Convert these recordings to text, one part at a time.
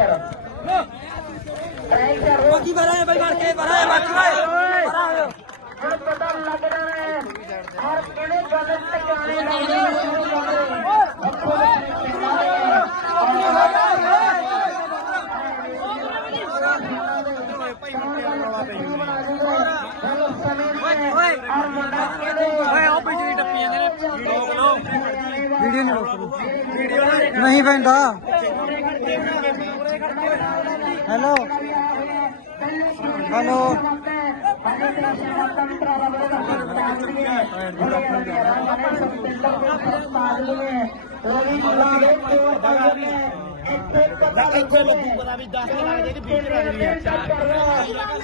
ਕਰ ਬਾਕੀ ਬਰਾ ਬਈ ਮਾਰ ਕੇ ਬਰਾ ਬਾਕੀ ਓਏ। ਬਰਾ ਹੁਣ ਪਤਾ ਲੱਗ ਜਾਣਾ ਹੈ ਔਰ ਕਿਹੜੇ ਗੱਲ ਟਿਕਾਣੇ ਲਾਉਣੇ ਓਏ ਓਏ ਉਹ ਬਿਜਲੀ ਟੱਪੀ ਜਾਂਦੇ ਨੇ ਵੀਡੀਓ ਨਹੀਂ ਰੋਕ ਵੀਡੀਓ ਨਹੀਂ ਪੈਂਦਾ। ਹੈਲੋ। ਹੈਲੋ। ਇੱਥੇ ਲੱਗੂ ਪਤਾ ਵੀ 10 ਲੱਖ ਦੇ ਵੀਡੀਓ ਲੱਗਦੀ ਹੈ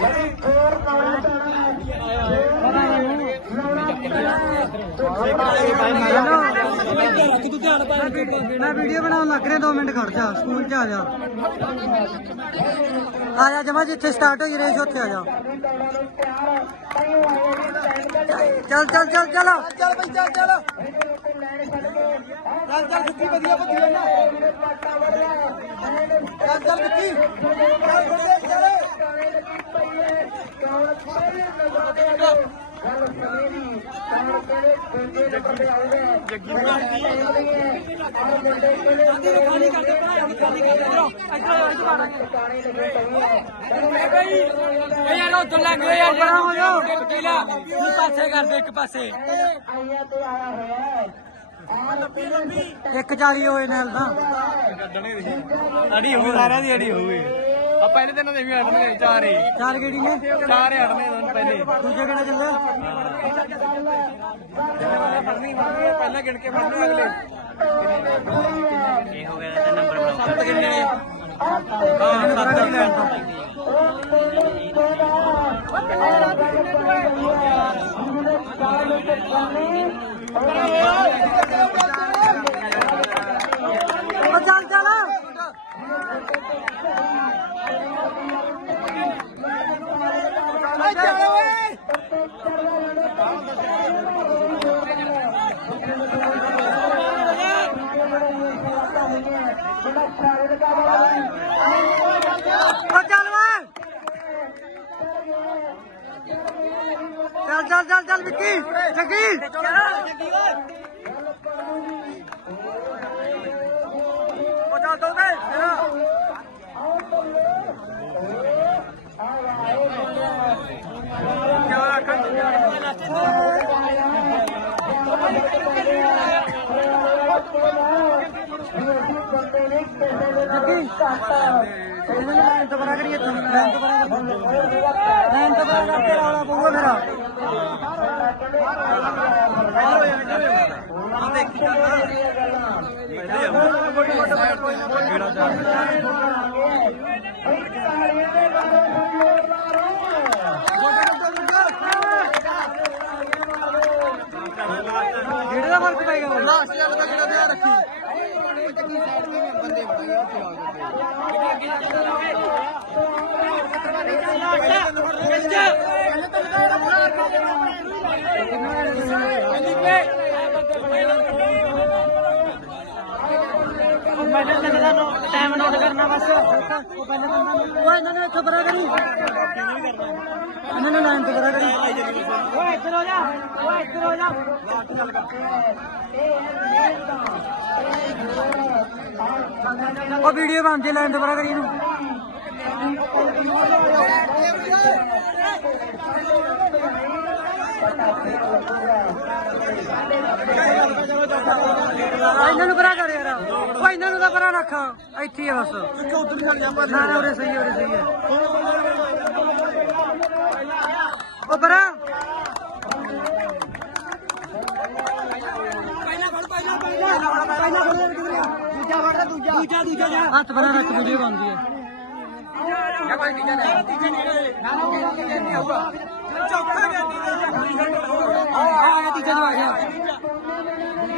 ਬੜੀ ਖੋਰ ਤੂੰ ਧਿਆਨ ਪਾ ਮੈਂ ਵੀਡੀਓ ਬਣਾਉਣ ਲੱਗ ਰਿਹਾ 2 ਮਿੰਟ ਖੜ ਜਾ ਸਕੂਲ ਚ ਆ ਜਾ। ਆ ਜਾ ਜਮਾ ਜਿੱਥੇ ਸਟਾਰਟ ਹੋਈ ਰੇਸ ਉੱਥੇ ਆ ਜਾ। ਚੱਲ ਚੱਲ ਚੱਲ ਚੱਲ। ਚੱਲ ਬਈ ਚੱਲ ਚੱਲ। ਚੱਲ ਚੱਲ ਕਿੱਥੇ ਵਧੀਆ ਵਧੀਆ ਨਾ ਚੱਲ ਚੱਲ ਕਿੱਥੇ ਚੱਲ ਗੁੱਡੇ ਚੱਲ। ਖਾਲੀ ਕਰਦੇ ਭਰਾ ਖਾਲੀ ਕਰਦੇ ਇਧਰੋਂ ਇਧਰੋਂ ਇਧਰ ਮਾਰਾਂਗੇ ਏ ਯਾਰ ਉਧਰ ਲੱਗ ਗਏ ਯਾਰ ਬੜਾ ਹੋ ਜਾ ਵਕੀਲਾ ਤੂੰ ਪਾਸੇ ਕਰ ਦੇ। ਇੱਕ ਪਾਸੇ ਆਇਆ ਤੇ ਆਇਆ ਹੋਇਆ ਇੱਕ ਚਾਲੀ ਹੋਏ ਨਾਲ ਤਾਂ ਅੜੀ ਹੋਊ ਸਾਰਿਆਂ ਦੀ ਅੜੀ ਹੋਊ ਆ ਪਹਿਲੇ ਦਿਨ ਦੇ ਵੀ ਅੜਨੇ ਚਾਰ ਹੀ। ਚਾਰ ਗੇੜੀ ਨੇ? ਚਾਰ ਹੀ ਅੜਨੇ ਦੋਨ ਪਹਿਲੇ। ਦੂਜੇ ਕਿਹੜਾ ਚੱਲਦਾ? ਪਹਿਲਾਂ ਗਿਣ ਕੇ ਮੈਨੂੰ ਅਗਲੇ। ਕੀ ਹੋ ਗਿਆ ਤੇ ਨੰਬਰ ਬਣਾਓ ਸੱਤ ਕਿੰਨੇ ਨੇ? ਹਾਂ ਸੱਤ ਹੀ ਲੈਣ ਤੋਂ। ਉਹ ਚੱਲ ਚੱਲ ਚੱਲ ਓਏ ਉਹ ਚੱਲ ਓਏ। ਚੱਲ ਚੱਲ ਚੱਲ ਚੱਲ ਵਿੱਕੀ ਜੱਗੀ ਉਹ ਚੱਲ ਦੋ ਦੇ ਜੱਗੀ ਇਹਨਾਂ ਨੇ ਲਾਈਨ ਤੋਂ ਬਰਾ ਕਰੀਏ ਤੂੰ ਲਾਈਨ ਤੋਂ ਬਰਾ ਕਰ ਲਾਈਨ ਤੋਂ ਬਰਾ ਕਰਕੇ ਰੌਲਾ ਪਊਗਾ ਮੇਰਾ ਆ ਦੇਖੀ ਜਿਹੜੇ ਦਾ ਫ਼ਰਕ ਪਏਗਾ ਉਹ ਲਾਸਟ ਚੱਲ ਤਾਂ ਕਿਹੜਾ ਧਿਆਨ ਰੱਖੀ ਪਹਿਲੇ ਦਿਨ ਦਾ ਟਾਈਮ ਨੋਟ ਕਰਨਾ ਬਸ। ਉਹ ਪਹਿਲੇ ਦਿਨ ਉਹ ਇਹਨਾਂ ਨੇ ਇੱਥੇ ਬਰਾ ਕਰੀ। ਇਹਨਾਂ ਨੇ ਲਾਈਨ ਤੇ ਬਰਾ ਕਰੀ। ਓਏ ਇੱਧਰ ਹੋ ਜਾ। ਓਏ ਇੱਧਰ ਹੋ ਜਾ। ਉਹ ਵੀਡੀਓ ਬਣਦੀ ਲਾਈਨ ਤੇ ਬਰਾ ਕਰੀ ਇਹਨੂੰ। ਇਹਨਾਂ ਨੂੰ ਪਰਾ ਕਰ ਯਾਰ। ਤਾਂ ਪਰਾ ਰੱਖ ਇੱਥੇ ਹੀ ਆ ਬਸ। ਉਧਰ ਚੱਲ ਜਾ ਨਾ ਨਾ ਉਰੇ ਸਹੀ ਹੈ, ਉਰੇ ਸਹੀ ਹੈ। ਉਹ ਪਰਾ। ਦੂਜਾ ਫੜ ਦੂਜਾ ਦੂਜਾ ਦੂਜਾ ਜਾ ਹੱਥ ਪਰਾ ਰੱਖ ਵੀਡੀਓ ਬਣਦੀ ਹੈ। ਚੌਥਾ ਗੈਂਦੀ ਦਾ ਆ ਗਿਆ ਤੀਜਾ ਜਵਾ ਗਿਆ।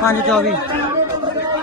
ਪੰਜ 24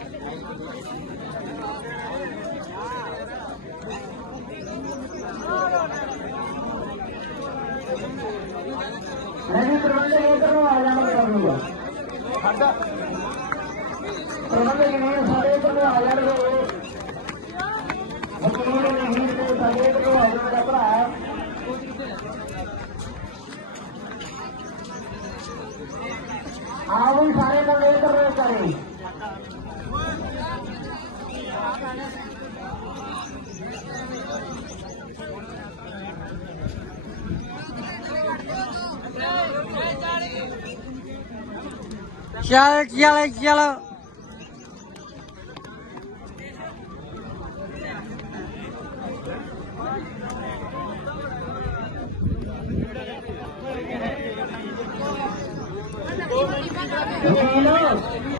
ਨਹੀਂ ਪ੍ਰਬੰਧਕ ਇਧਰ ਨੂੰ ਆ ਜਾਣਾ ਕਰੂਗਾ ਸਾਡਾ ਪ੍ਰਬੰਧਕ ਨੇ ਸਾਰੇ ਇਧਰ ਨੂੰ ਆ ਜਾਣਗੇ ਵਕੀਲ ਨਹੀਂ ਤੇ ਸਾਡੇ ਇਧਰ ਨੂੰ ਆ ਜਾਣਾ ਭਰਾ ਆਓ ਸਾਰੇ ਬੰਦੇ ਇਧਰ ਨੂੰ ਕਰੇ। ਚੱਲ ਚੱਲ ਚੱਲ ਵਕੀਲ